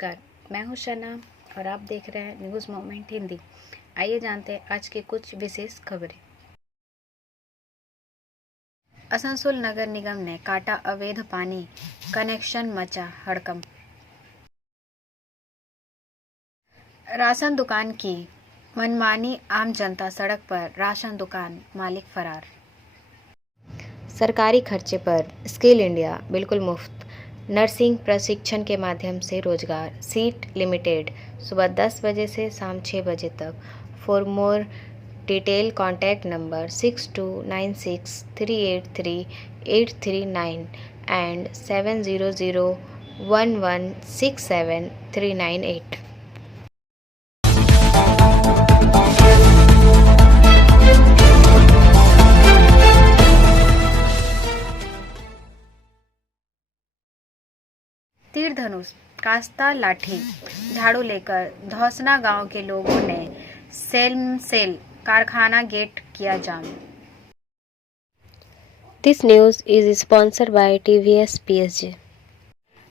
नमस्कार, मैं हूं शना और आप देख रहे हैं न्यूज़ मोमेंट हिंदी। आइए जानते हैं आज की कुछ विशेष खबरें। आसनसोल नगर निगम ने काटा अवैध पानी कनेक्शन, मचा हड़कंप। राशन दुकान की मनमानी, आम जनता सड़क पर, राशन दुकान मालिक फरार। सरकारी खर्चे पर स्किल इंडिया बिल्कुल मुफ्त, नर्सिंग प्रशिक्षण के माध्यम से रोजगार, सीट लिमिटेड, सुबह 10 बजे से शाम 6 बजे तक। For more detail contact number 6296383839 and 7001167398। तीर धनुष, कास्ता लाठी, झाड़ू लेकर धौसना गांव के लोगों ने सेल कारखाना गेट किया जाम। This news is sponsored by TVS PSG।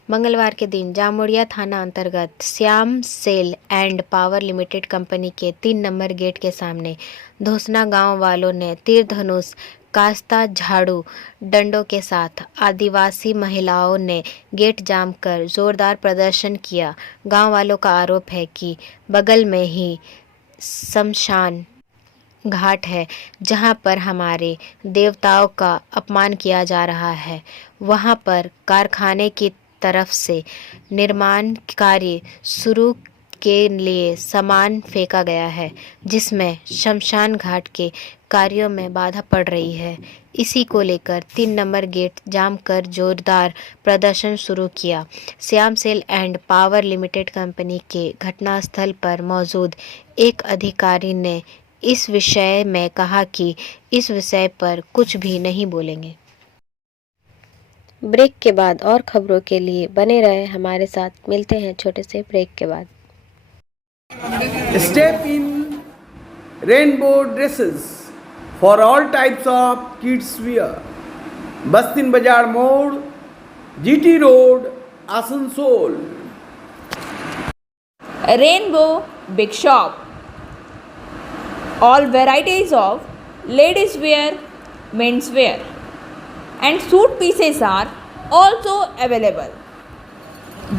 मंगलवार के दिन जामुड़िया थाना अंतर्गत Shyam SEL and power limited company के 3 नंबर गेट के सामने धौसना गांव वालों ने तीर धनुष, कास्ता, झाड़ू, डंडों के साथ आदिवासी महिलाओं ने गेट जाम कर जोरदार प्रदर्शन किया। गांव वालों का आरोप है कि बगल में ही शमशान घाट है जहां पर हमारे देवताओं का अपमान किया जा रहा है। वहां पर कारखाने की तरफ से निर्माण कार्य शुरू के लिए सामान फेंका गया है, जिसमें शमशान घाट के कार्यों में बाधा पड़ रही है। इसी को लेकर 3 नंबर गेट जाम कर जोरदार प्रदर्शन शुरू किया। Shyam SEL and power limited company के घटनास्थल पर मौजूद एक अधिकारी ने इस विषय में कहा कि इस विषय पर कुछ भी नहीं बोलेंगे। ब्रेक के बाद और खबरों के लिए बने रहे हमारे साथ। मिलते हैं छोटे से ब्रेक के बाद। Step in rainbow dresses for all types of kids wear. Bastin Bazar Mode, GT Road, Asansol. Rainbow Big Shop. All varieties of ladies wear, men's wear and suit pieces are also available.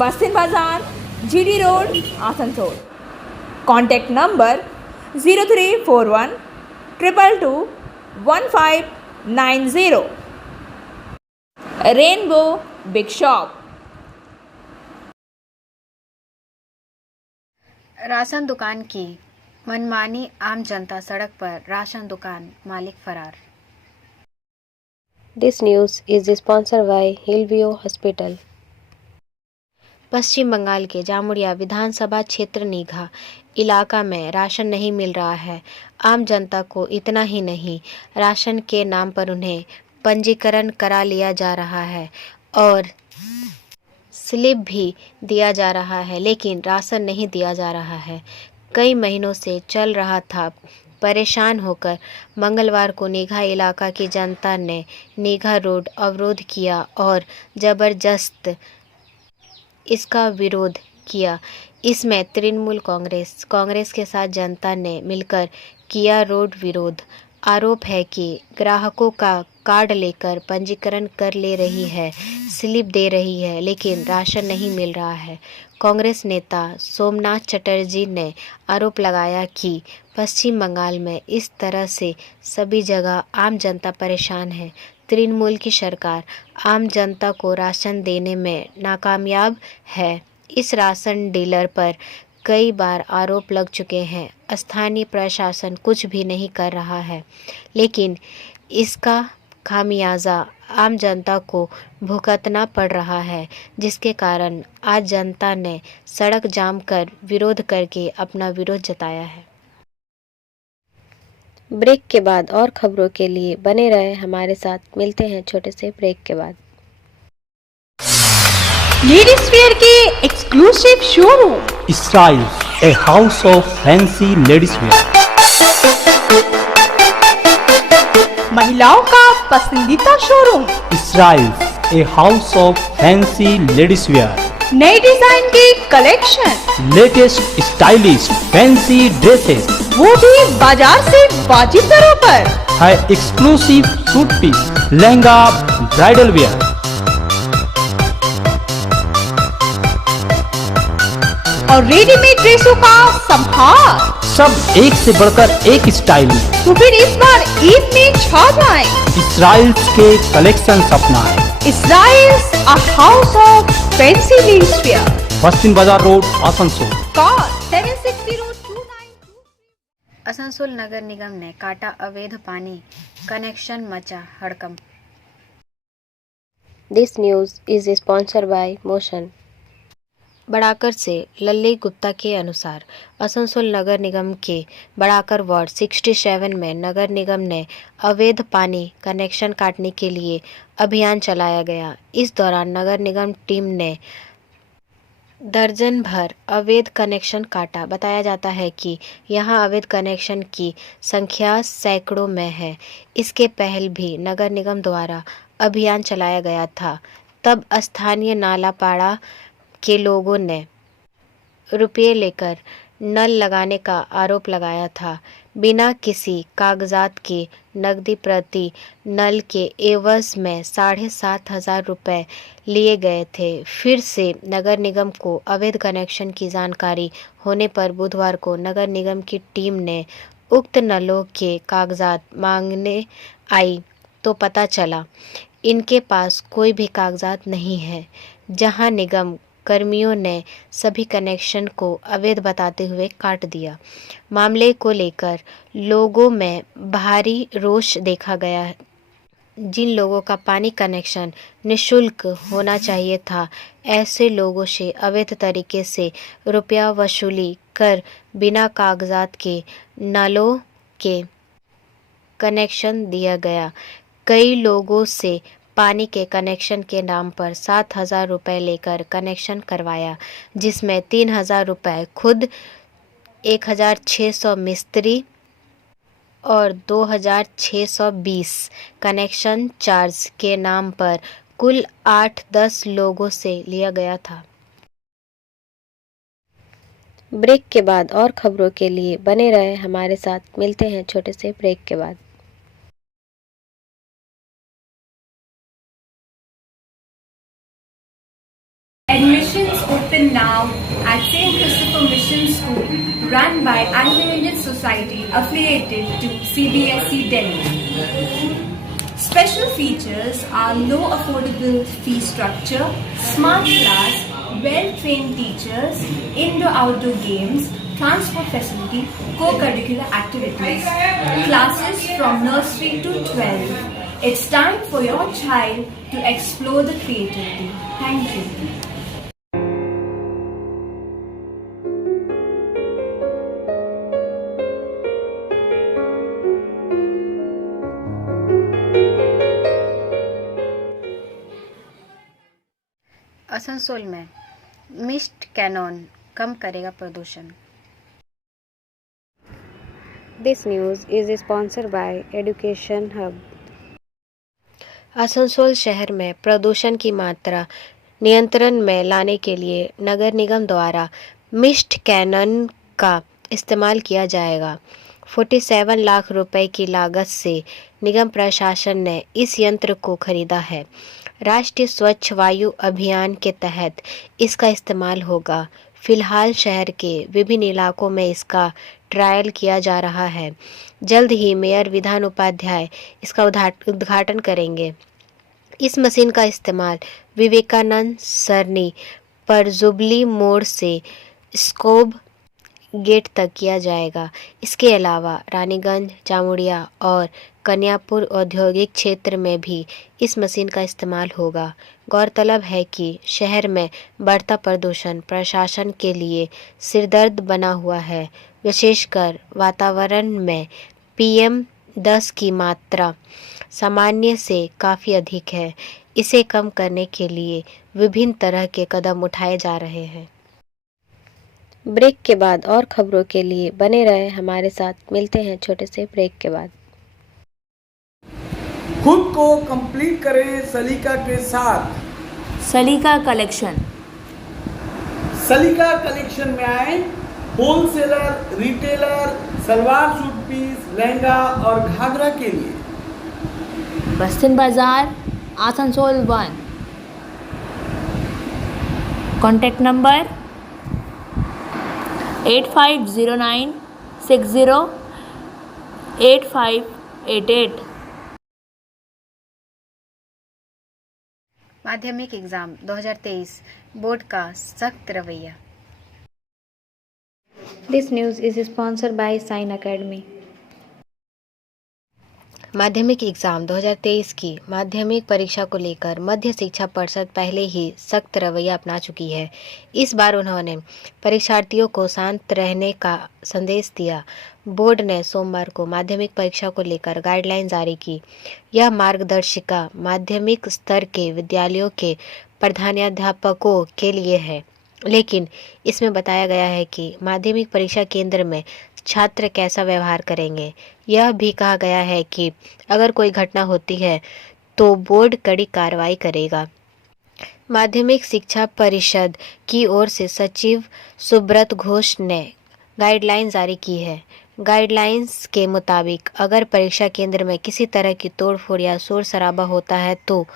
Bastin Bazar, GT Road, Asansol. Contact number 0341 222 1590. Rainbow Big Shop. Ration दुकान की मनमानी, आम जनता सड़क पर, ration दुकान मालिक फरार। This news is sponsored by hill view hospital. Paschim Bangal के जामुड़िया विधानसभा क्षेत्र नीघा इलाका में राशन नहीं मिल रहा है। आम जनता को इतना ही नहीं, राशन के नाम पर उन्हें पंजीकरण करा लिया जा रहा है और स्लिप भी दिया जा रहा है, लेकिन राशन नहीं दिया जा रहा है। कई महीनों से चल रहा था। परेशान होकर मंगलवार को नीघा इलाका की जनता ने नीघा रोड अवरोध किया और जबरदस्त इसका विरोध किया। इसमें तृणमूल कांग्रेस के साथ जनता ने मिलकर किया रोड विरोध। आरोप है कि ग्राहकों का कार्ड लेकर पंजीकरण कर ले रही है, स्लिप दे रही है, लेकिन राशन नहीं मिल रहा है। कांग्रेस नेता सोमनाथ चटर्जी ने आरोप लगाया कि पश्चिम बंगाल में इस तरह से सभी जगह आम जनता परेशान है। तृणमूल की सरकार आम जनता को राशन देने में नाकामयाब है। इस राशन डीलर पर कई बार आरोप लग चुके हैं। स्थानीय प्रशासन कुछ भी नहीं कर रहा है, लेकिन इसका खामियाजा आम जनता को भुगतना पड़ रहा है, जिसके कारण आज जनता ने सड़क जाम कर विरोध करके अपना विरोध जताया है। ब्रेक के बाद और खबरों के लिए बने रहे हमारे साथ। मिलते हैं छोटे से ब्रेक के बाद। लेडीज वेयर के exclusive showroom Styles, a house of fancy ladies wear. महिलाओं का पसंदीदा showroom Styles, a house of fancy ladies wear. नए डिजाइन के collection, latest stylish fancy dresses वो भी बाजार से वाजिब दरों पर। है exclusive suit piece, lehenga, bridal wear, और रेडीमेड ड्रेसों का संभार। सब एक से बढ़कर एक स्टाइल में। तो फिर इस बार ईद में छा जाए इसराइल्स के कलेक्शन अपनाएं। Israels a house of fancy ladieswear. Bastin Bazar road, Asansol. Call 760292। Asansol नगर निगम ने काटा अवैध पानी कनेक्शन, मचा हड़कंप। This news is sponsored by motion. Barakar से लल्ली गुप्ता के अनुसार आसनसोल नगर निगम के बड़ाकर वार्ड 67 में नगर निगम ने अवैध पानी कनेक्शन काटने के लिए अभियान चलाया गया। इस दौरान नगर निगम टीम ने दर्जन भर अवैध कनेक्शन काटा। बताया जाता है कि यहां अवैध कनेक्शन की संख्या सैकड़ों में है। इसके पहले भी नगर निगम द्वारा अभियान चलाया गया था। तब स्थानीय नालापाड़ा के लोगों ने रुपये लेकर नल लगाने का आरोप लगाया था। बिना किसी कागजात के नकदी प्रति नल के एवज में 7,500 रुपये लिए गए थे। फिर से नगर निगम को अवैध कनेक्शन की जानकारी होने पर बुधवार को नगर निगम की टीम ने उक्त नलों के कागजात मांगने आई तो पता चला इनके पास कोई भी कागजात नहीं है। जहां निगम कर्मियों ने सभी कनेक्शन को अवैध बताते हुए काट दिया। मामले को लेकर लोगों में भारी रोष देखा गया है। जिन लोगों का पानी कनेक्शन निःशुल्क होना चाहिए था, ऐसे लोगों से अवैध तरीके से रुपया वसूली कर बिना कागजात के नलों के कनेक्शन दिया गया। कई लोगों से पानी के कनेक्शन के नाम पर 7,000 रुपये लेकर कनेक्शन करवाया, जिसमें 3,000 रुपये खुद, 1,600 मिस्त्री और 2,620 कनेक्शन चार्ज के नाम पर कुल 8-10 लोगों से लिया गया था। ब्रेक के बाद और खबरों के लिए बने रहे हमारे साथ। मिलते हैं छोटे से ब्रेक के बाद। Admissions open now at St. Christopher Mission School, run by Anglo-Indian Society affiliated to CBSE Delhi. Special features are low affordable fee structure, smart class, well-trained teachers, indoor-outdoor games, transport facility, co-curricular activities, classes from nursery to 12. It's time for your child to explore the creativity. Thank you. Asansol में mist cannon कम करेगा प्रदूषण। This news is sponsored bye education hub. Asansol शहर में प्रदूषण की मात्रा नियंत्रण में लाने के लिए नगर निगम द्वारा मिस्ट कैनन का इस्तेमाल किया जाएगा। 47 लाख रुपए की लागत से निगम प्रशासन ने इस यंत्र को खरीदा है। राष्ट्रीय स्वच्छ वायु अभियान के तहत इसका इस्तेमाल होगा। फिलहाल शहर के विभिन्न इलाकों में इसका ट्रायल किया जा रहा है। जल्द ही मेयर विधान उपाध्याय इसका उद्घाटन करेंगे। इस मशीन का इस्तेमाल विवेकानंद सरनी पर जुबली मोड़ से स्कोब गेट तक किया जाएगा। इसके अलावा रानीगंज, जामुड़िया और कन्यापुर औद्योगिक क्षेत्र में भी इस मशीन का इस्तेमाल होगा। गौरतलब है कि शहर में बढ़ता प्रदूषण प्रशासन के लिए सिरदर्द बना हुआ है। विशेषकर वातावरण में PM10 की मात्रा सामान्य से काफ़ी अधिक है। इसे कम करने के लिए विभिन्न तरह के कदम उठाए जा रहे हैं। ब्रेक के बाद और खबरों के लिए बने रहे हमारे साथ। मिलते हैं छोटे से ब्रेक के बाद। खुद को कंप्लीट करें सलीका के साथ। सलीका कलेक्शन, सलीका कलेक्शन में आए। Wholesaler, retailer, salwar suit piece, lehenga और घाघरा के लिए। बस्तिन बाजार, आसनसोल 1। Contact number 8509608588। माध्यमिक एग्जाम 2023 बोर्ड का सख्त रवैया। This news is sponsored by sine academy. माध्यमिक एग्जाम 2023 की माध्यमिक परीक्षा को लेकर मध्य शिक्षा परिषद पहले ही सख्त रवैया अपना चुकी है। इस बार उन्होंने परीक्षार्थियों को शांत रहने का संदेश दिया। बोर्ड ने सोमवार को माध्यमिक परीक्षा को लेकर गाइडलाइन जारी की। यह मार्गदर्शिका माध्यमिक स्तर के विद्यालयों के प्रधानाध्यापकों के लिए है, लेकिन इसमें बताया गया है कि माध्यमिक परीक्षा केंद्र में छात्र कैसा व्यवहार करेंगे। यह भी कहा गया है कि अगर कोई घटना होती है तो बोर्ड कड़ी कार्रवाई करेगा। माध्यमिक शिक्षा परिषद की ओर से सचिव सुब्रत घोष ने गाइडलाइन जारी की है। गाइडलाइंस के मुताबिक अगर परीक्षा केंद्र में किसी तरह की तोड़फोड़ या शोर शराबा होता है तो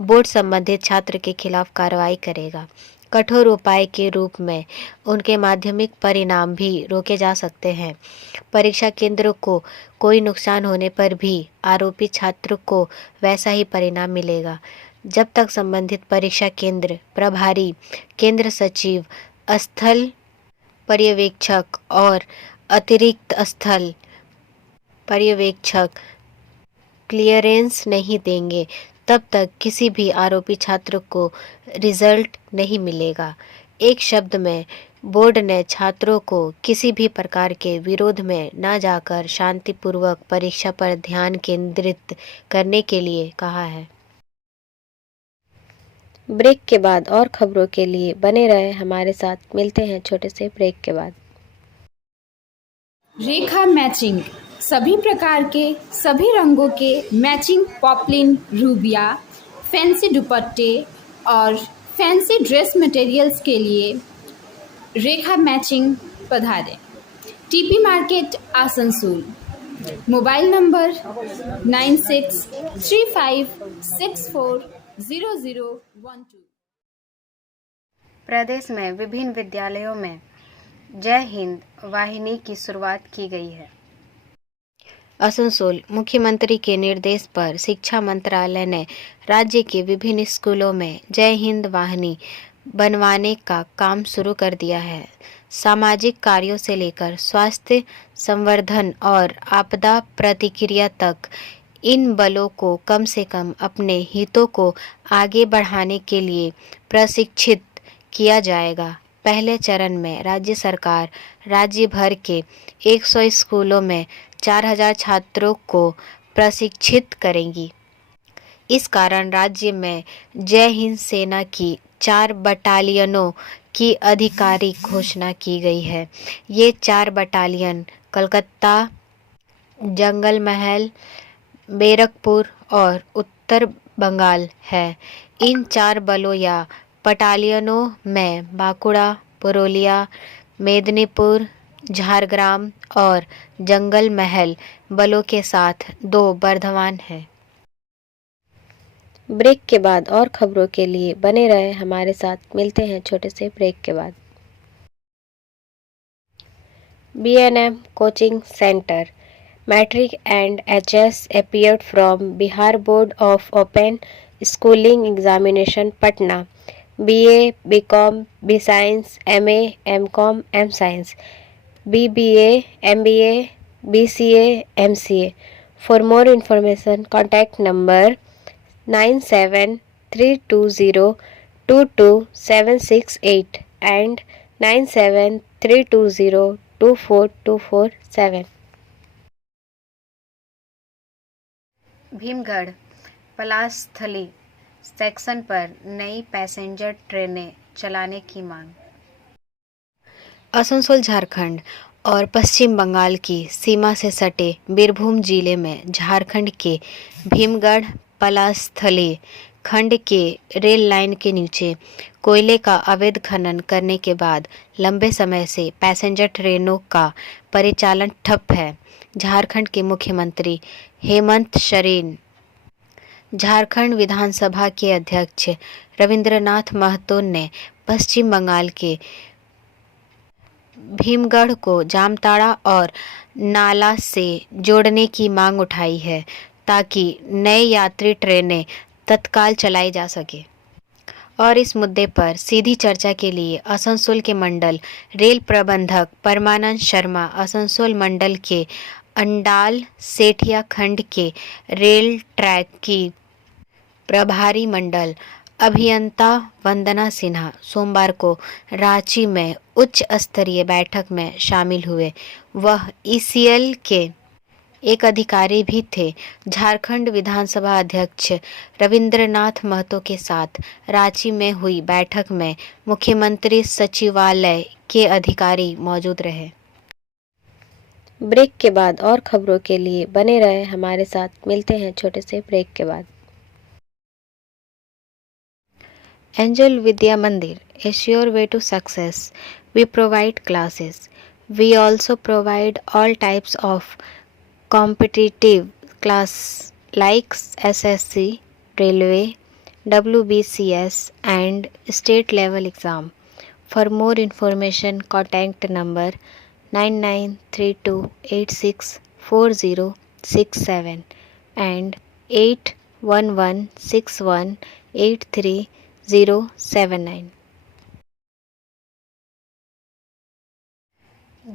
बोर्ड संबंधित छात्र के खिलाफ कार्रवाई करेगा। कठोर उपाय के रूप में उनके माध्यमिक परिणाम भी रोके जा सकते हैं। परीक्षा केंद्र को कोई नुकसान होने पर भी आरोपी छात्र को वैसा ही परिणाम मिलेगा। जब तक संबंधित परीक्षा केंद्र प्रभारी, केंद्र सचिव, स्थल पर्यवेक्षक और अतिरिक्त स्थल पर्यवेक्षक क्लियरेंस नहीं देंगे, तब तक किसी भी आरोपी छात्र को रिजल्ट नहीं मिलेगा। एक शब्द में बोर्ड ने छात्रों को किसी भी प्रकार के विरोध में न जाकर शांतिपूर्वक परीक्षा पर ध्यान केंद्रित करने के लिए कहा है। ब्रेक के बाद और खबरों के लिए बने रहे हमारे साथ। मिलते हैं छोटे से ब्रेक के बाद। रेखा मैचिंग, सभी प्रकार के सभी रंगों के मैचिंग पॉपलिन, रूबिया, फैंसी दुपट्टे और फैंसी ड्रेस मटेरियल्स के लिए रेखा मैचिंग पधारें। TP market, Asansol. Mobile number 9635640012। प्रदेश में विभिन्न विद्यालयों में जय हिंद वाहिनी की शुरुआत की गई है। आसनसोल। मुख्यमंत्री के निर्देश पर शिक्षा मंत्रालय ने राज्य के विभिन्न स्कूलों में जय हिंद वाहिनी बनवाने का काम शुरू कर दिया है। सामाजिक कार्यों से लेकर स्वास्थ्य संवर्धन और आपदा प्रतिक्रिया तक इन बलों को कम से कम अपने हितों को आगे बढ़ाने के लिए प्रशिक्षित किया जाएगा। पहले चरण में राज्य सरकार राज्य भर के 100 स्कूलों में 4000 छात्रों को प्रशिक्षित करेंगी। इस कारण राज्य में जय हिंद सेना की 4 बटालियनों की आधिकारिक घोषणा की गई है। ये 4 बटालियन कलकत्ता, जंगल महल, बैरकपुर और उत्तर बंगाल है। इन 4 बलों या बटालियनों में बांकुड़ा, पुरुलिया, मेदिनीपुर, झारग्राम और जंगल महल बलों के साथ 2 बर्धमान है। ब्रेक के बाद और खबरों के लिए बने रहे हमारे साथ। मिलते हैं छोटे से ब्रेक के बाद। B&M coaching centre matric and HS appeared from Bihar board of open schooling examination Patna. BA, BCom, BScience, MA, MCom, M-Science, BBA, MBA, BCA, MCA. For more information, contact number 9732022768 and 9732024247. Bhimgarh पलास्थली section पर नई passenger ट्रेनें चलाने की मांग। आसनसोल झारखंड और पश्चिम बंगाल की सीमा से सटे बीरभूम जिले में झारखंड के भीमगढ़ पलास्थली खंड के रेल लाइन के नीचे कोयले का अवैध खनन करने के बाद लंबे समय से पैसेंजर ट्रेनों का परिचालन ठप है। झारखंड के मुख्यमंत्री हेमंत सोरेन, झारखंड विधानसभा के अध्यक्ष रविंद्रनाथ महतो ने पश्चिम बंगाल के भीमगढ़ को जामताड़ा और नाला से जोड़ने की मांग उठाई है ताकि नई यात्री ट्रेनें तत्काल चलाई जा सके। और इस मुद्दे पर सीधी चर्चा के लिए आसनसोल के मंडल रेल प्रबंधक परमानंद शर्मा, आसनसोल मंडल के अंडाल सेठिया खंड के रेल ट्रैक की प्रभारी मंडल अभियंता वंदना सिन्हा सोमवार को रांची में उच्च स्तरीय बैठक में शामिल हुए। वह ईसीएल के एक अधिकारी भी थे। झारखंड विधानसभा अध्यक्ष रविंद्रनाथ महतो के साथ रांची में हुई बैठक में मुख्यमंत्री सचिवालय के अधिकारी मौजूद रहे। ब्रेक के बाद और खबरों के लिए बने रहे हमारे साथ। मिलते हैं छोटे से ब्रेक के बाद। एंजल विद्या मंदिर, a sure way to success. We provide classes. We also provide all types of competitive class like SSC, Railway, WBCS and state level exam. For more information, contact number 9932864067 and 8116183079।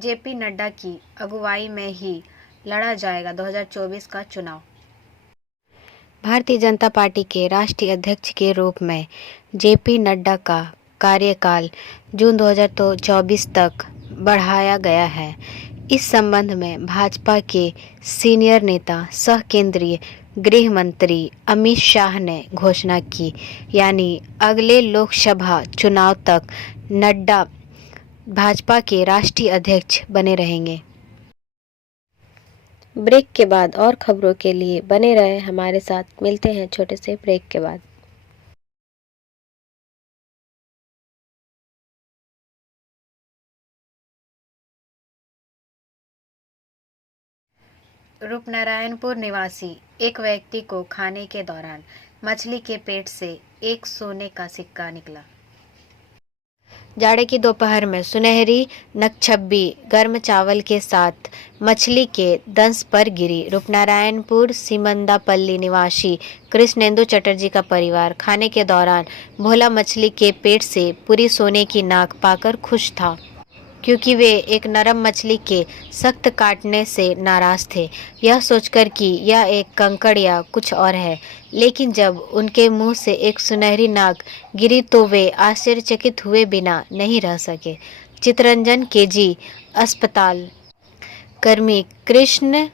JP Nadda की अगुवाई में ही लड़ा जाएगा 2024 का चुनाव। Bharatiya Janata party के राष्ट्रीय अध्यक्ष के रूप में जेपी नड्डा का कार्यकाल जून 2024 तक बढ़ाया गया है। इस संबंध में भाजपा के सीनियर नेता सह केंद्रीय गृह मंत्री अमित शाह ने घोषणा की, यानी अगले लोकसभा चुनाव तक नड्डा भाजपा के राष्ट्रीय अध्यक्ष बने रहेंगे। ब्रेक के बाद और खबरों के लिए बने रहे हमारे साथ। मिलते हैं छोटे से ब्रेक के बाद। रूपनारायणपुर निवासी एक व्यक्ति को खाने के दौरान मछली के पेट से एक सोने का सिक्का निकला। जाड़े की दोपहर में सुनहरी नकछब्बी गर्म चावल के साथ मछली के दंश पर गिरी। रूपनारायणपुर सिमंदापल्ली निवासी कृष्णेंदु चटर्जी का परिवार खाने के दौरान भोला मछली के पेट से पूरी सोने की नाक पाकर खुश था, क्योंकि वे एक नरम मछली के सख्त काटने से नाराज थे, यह सोचकर कि यह एक कंकड़ या कुछ और है। लेकिन जब उनके मुंह से एक सुनहरी नाक गिरी तो वे आश्चर्यचकित हुए बिना नहीं रह सके। चितरंजन केजी अस्पताल कर्मी कृष्ण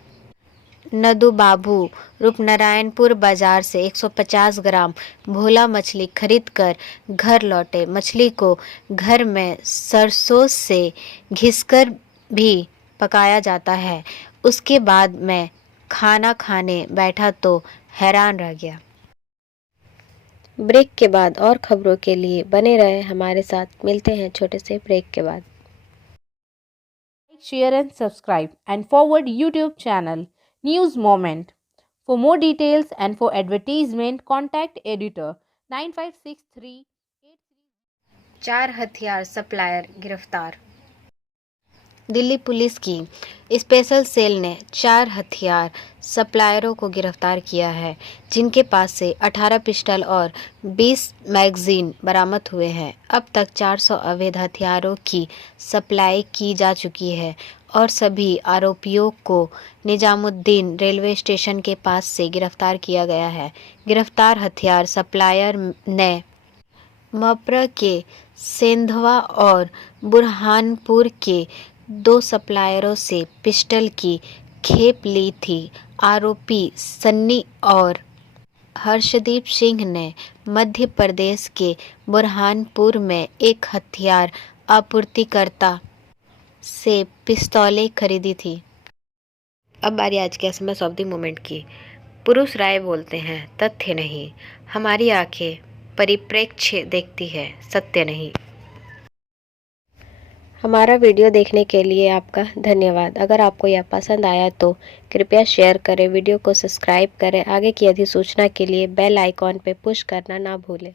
नदू बाबू रूपनारायणपुर बाजार से 150 ग्राम भोला मछली खरीदकर घर लौटे। मछली को घर में सरसों से घिसकर भी पकाया जाता है। उसके बाद मैं खाना खाने बैठा तो हैरान रह गया। ब्रेक के बाद और खबरों के लिए बने रहे हमारे साथ। मिलते हैं छोटे से ब्रेक के बाद। Share and subscribe and forward YouTube channel News Moment. For more details and for advertisement, contact editor 9563. 4 हथियार सप्लायर गिरफ्तार। दिल्ली पुलिस की स्पेशल सेल ने 4 हथियार सप्लायरों को गिरफ्तार किया है, जिनके पास से 18 पिस्टल और 20 मैगजीन बरामद हुए हैं। अब तक 400 अवैध हथियारों की सप्लाई की जा चुकी है और सभी आरोपियों को निजामुद्दीन रेलवे स्टेशन के पास से गिरफ्तार किया गया है। गिरफ्तार हथियार सप्लायर ने मप्र के सेंधवा और बुरहानपुर के 2 सप्लायरों से पिस्टल की खेप ली थी। आरोपी सन्नी और हर्षदीप सिंह ने मध्य प्रदेश के बुरहानपुर में एक हथियार आपूर्तिकर्ता से पिस्तौलें खरीदी थी। अब बारी आज के एसएमएस ऑफ द मोमेंट की। पुरुष राय बोलते हैं, तथ्य नहीं। हमारी आंखें परिप्रेक्ष्य देखती है, सत्य नहीं। हमारा वीडियो देखने के लिए आपका धन्यवाद। अगर आपको यह पसंद आया तो कृपया शेयर करें, वीडियो को सब्सक्राइब करें। आगे की अधिसूचना के लिए बेल आइकॉन पर पुश करना ना भूलें।